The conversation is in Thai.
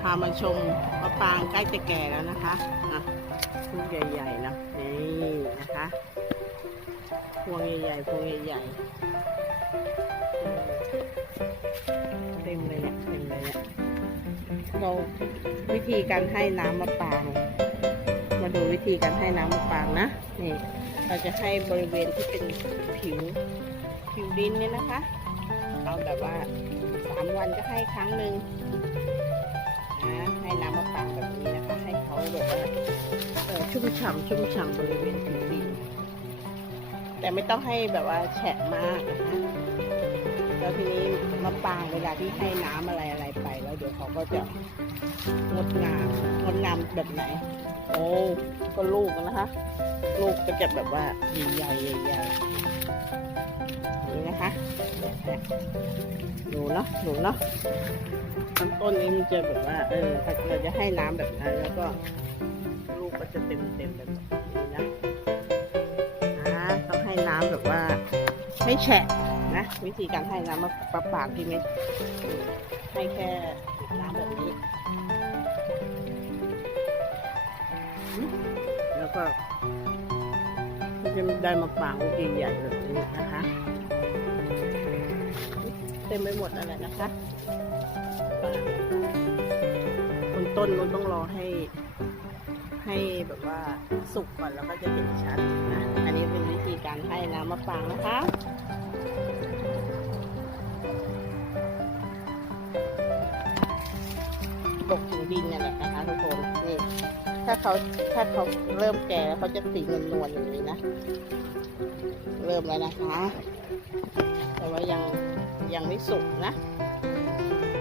พามาชมมะปรางใกล้จะแก่แล้วนะคะอะพวงใหญ่ๆนะนี่นะคะพวงใหญ่ๆพวงใหญ่ๆเต็มเลยเนี่ยเต็มเลยเนี่ยเราวิธีการให้น้ำมะปราง มาดูวิธีการให้น้ำมะปรางนะนี่เราจะให้บริเวณที่เป็นผิวผิวดินเนี่ยนะคะเอาแบบว่าสามวันก็ให้ครั้งหนึ่ง ให้น้ำมะปรางแบบนี้นะคะ ให้เขาแบบว่าชุ่มฉ่ำชุ่มฉ่ำบริเวณผิวดินแต่ไม่ต้องให้แบบว่าแฉะมากนะคะ แล้วทีนี้มะปางเวลาที่ให้น้ำอะไรอะไรไป แล้วเดี๋ยวเขาก็จะงดงามงดงามแบบไหน โอ้ก็ลูกนะคะ ลูกก็จะแบบว่าใหญ่ๆใหญ่นี่นะคะดูเนาะดูเนาะต้นต้นนี้มันจะแบบว่า เออถ้าเราจะให้น้ำแบบนั้นแล้วก็ลูกก็จะเต็มเต็มแบบนี้นะอ่าต้องให้น้ำแบบว่า ไม่แฉะ นะ วิธีการให้น้ำมะปะปากที่ไม่ให้แค่น้ำแบบนี้ แล้วก็จะได้มาปางลูกใหญ่ๆแบบนี้นะคะ เต็มไปหมดอะไรนะคะคนต้นนู้นต้องรอให้ให้แบบว่าสุกก่อนแล้วก็จะเห็นชัดนะ อันนี้เป็นวิธีการให้น้ำมะปรางนะคะ ตกถึงดินนี่นแหละนะคะทุกคนนี่ถ้าเขาถ้าเขาเริ่มแก่แล้วเขาจะสีนวลอย่างนี้นะ เริ่มแล้วนะคะ แต่ว่ายังยังไม่สุกนะ